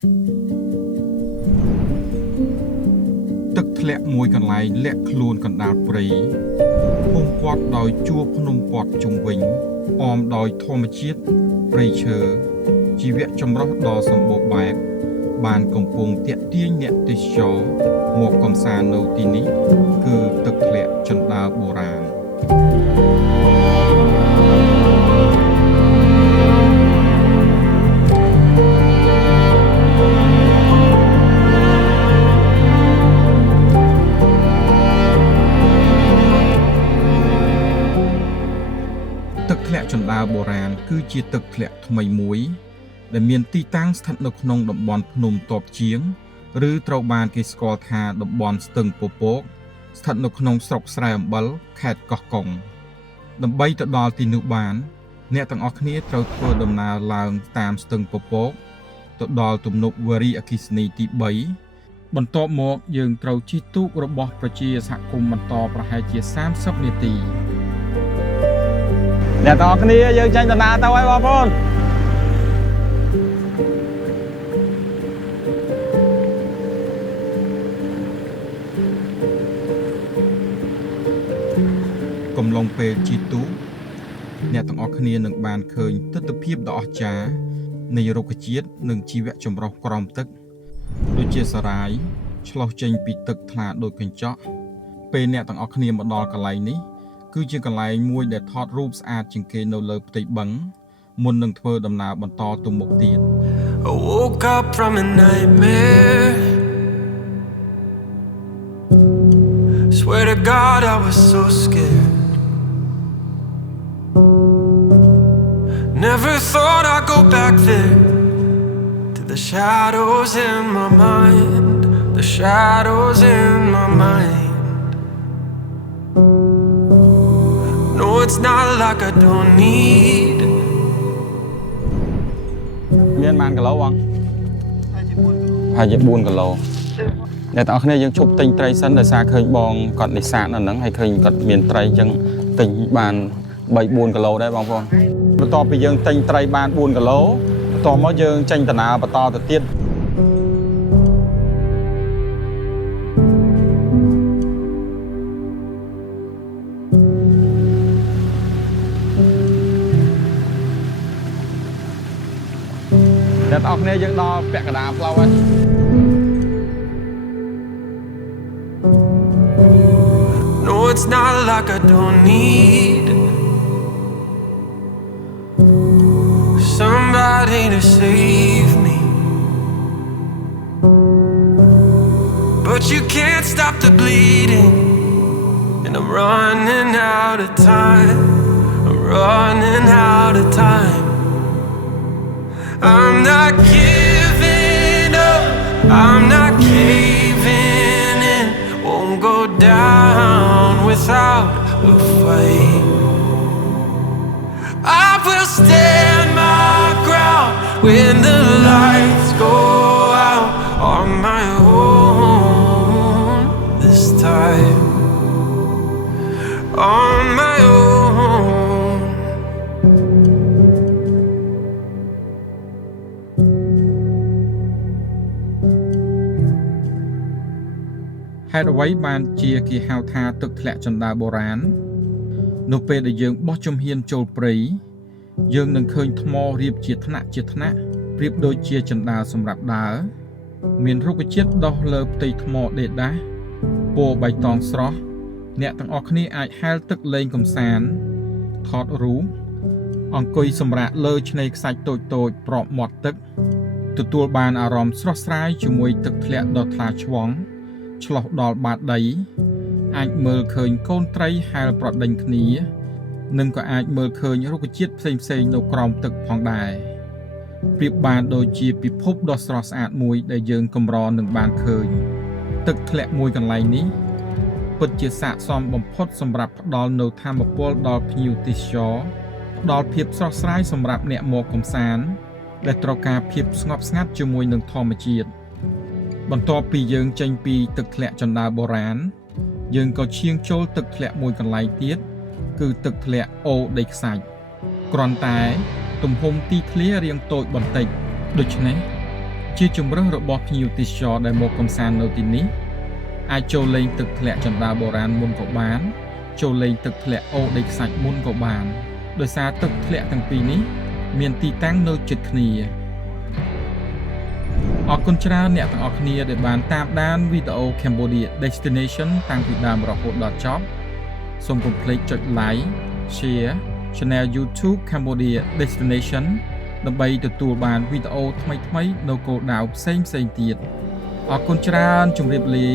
ទឹកធ្លាក់មួយកន្លែងលាក់ខ្លួនកណ្ដាលព្រៃភូមិព័ទ្ធដោយជួរភ្នំព័ទ្ធជុំវិញអមដោយធម្មជាតិព្រៃឈើជីវៈចម្រុះដ៏សម្បូរបែបបានកំពុងទាក់ទាញអ្នកទេសចរមកកំសាន្តនៅទីនេះគឺទឹកធ្លាក់ជណ្ដើរបុរាណទឹកធ្លាក់ជណ្ដើរបុរាណគឺជាទឹកធ្លាក់ថ្មីមួយដែលមានទីតាំងស្ថិតនៅក្នុងតំបន់ភ្នំតបជាងឬត្រូវបានគេស្គាល់ថាតំបន់ស្ទឹងពពកស្ថិតនៅក្នុងស្រុកស្រែអំបិលខេត្តកោះកុងដើម្បីទៅដល់ទីនោះបានអ្នកទាំងអស់គ្នាត្រូវធ្វើដំណើរឡើងតាមស្ទឹងពពកទៅដល់ទំនប់វារីអគ្គិសនីទី3បន្ទាប់មកយើងត្រូវជិះទូករបស់ប្រជាសហគមន៍បន្តប្រហែលជា30នាទីអ្នកទាំងអស់គ្នាយើងចេញដំណើរទៅហើយបងប្អូនកំឡុងពេលជិះទូកអ្នកទាំងអស់គ្នានឹងបានឃើញទិដ្ឋភាពដ៏អស្ចារ្យនៃរុក្ខជាតិនិងជីវៈចម្រុះក្រោមទឹកដូចជាសារាយឆ្លុះចេញពីទឹកថ្លាដូចកញ្ចក់ពេលអ្នកទាំងអស់គ្នាមកដល់កន្លែងនេះគឺជាកន្លែងមួយដែលថតរូបស្អាតជាងគេនៅលើផ្ទៃបឹងមុននឹងធ្វើដំណើរបន្តទៅមុខទៀត I woke up from a nightmare. Swear to God I was so scared. Never thought I'd go back there. To the shadows in my mind. The shadows in my mind. No, it's not like I don't need. មានប៉ុន្មានគីឡូបងហើយជា4គីឡូអ្នកទាំងអស់គ្នាយើងឈប់ទិញត្រីសិនដោយសារឃើញបងគាត់នេសាទនៅហ្នឹងហើយឃើញគាត់មានត្រីអញ្ចឹងទិញបាន3-4គីឡូដែរបងប្អូនបន្ទាប់ពីយើងទិញត្រីបាន4គីឡូបន្ទាប់មកយើងចេញដំណើរបន្តទៅទៀតអ្នកទាំងអស់គ្នាយើងដល់ពាក់កណ្ដាលផ្លូវហើយ No, it's not like I don't need somebody to save me. But you can't stop the bleeding. And I'm running out of time. I'm running out of time. I'm not giving up. I'm not caving in. Won't go down without a fight. I will stand my ground when the lights go out on my own this time. On my own. ហេតុអ្វីបានជាគេហៅថាទឹកធ្លាក់ជណ្ដើរបុរាណនៅពេលដែលយើងបោះជំហានចូលព្រៃយើងនឹងឃើញថ្មរៀបជាថ្នាក់ប្រៀបដូចជាជណ្ដើរសម្រាប់ដើរមានរុក្ខជាតិដុះលើផ្ទៃថ្មដេដាស់ពណ៌បៃតងស្រស់អ្នកទាំងអស់គ្នាអាចហែលទឹកលេងកម្សាន្តថតរូបអង្គុយសម្រាកលើឆ្នេរខ្សាច់តូចៗប្របមាត់ទឹកទទួលបានអារម្មណ៍ស្រស់ស្រាយជាមួយទឹកធ្លាក់ដ៏ថ្លាឆ្វង់ឆ្លោះដល់បាតដីអាចមើលឃើញកូនត្រីហែលប្រដេញគ្នានិងក៏អាចមើលឃើញរុក្ខជាតិផ្សេងៗនៅក្រោមទឹកផងដែរប្រៀបបានដូចជាពិភពដ៏ស្រស់ស្អាតមួយដែលយើងកម្រនឹងបានឃើញទឹកធ្លាក់មួយកន្លែងនេះពិតជាស័ក្តិសមបំផុតសម្រាប់ផ្ដល់នូវថាមពលដល់ភ្ញៀវទេសចរផ្ដល់ភាពស្រស់ស្រាយសម្រាប់អ្នកមកកម្សាន្តដែលត្រូវការភាពស្ងប់ស្ងាត់ជាមួយនឹងធម្មជាតិបន្ទាប់ពីយើងចេញពីទឹកធ្លាក់ជណ្ដើរបុរាណយើងក៏ឈានចូលទឹកធ្លាក់មួយកន្លែងទៀតគឺទឹកធ្លាក់អូរដីខ្សាច់គ្រាន់តែទំហំទីធ្លារាងតូចបន្តិចដូច្នេះ ជាជំរើសរបស់ភ្ញៀវទេសចរដែលមកកំសាន្តនៅទីនេះអាចចូលលេងទឹកធ្លាក់ចន្ទាបុរាណមុនក៏បានចូលលេងទឹកធ្លាក់អូដីខ្សាច់មុនក៏បានដោយសារទឹកធ្លាក់ទាំងពីរនេះមានទីតាំងនៅជិតគ្នាអរគុណច្រើនអ្នកទាំងអស់គ្នាដែលបានតាមដានវីដេអូ Cambodia Destination តាំងពីដើមរហូតដល់ចប់សូមកុំភ្លេចចុច Like Share Channel YouTube Cambodia Destination ដើម្បីទទួលបានវីដេអូថ្មីៗនៅគោលដៅផ្សេងៗទៀតអរគុណច្រើនជម្រាបលា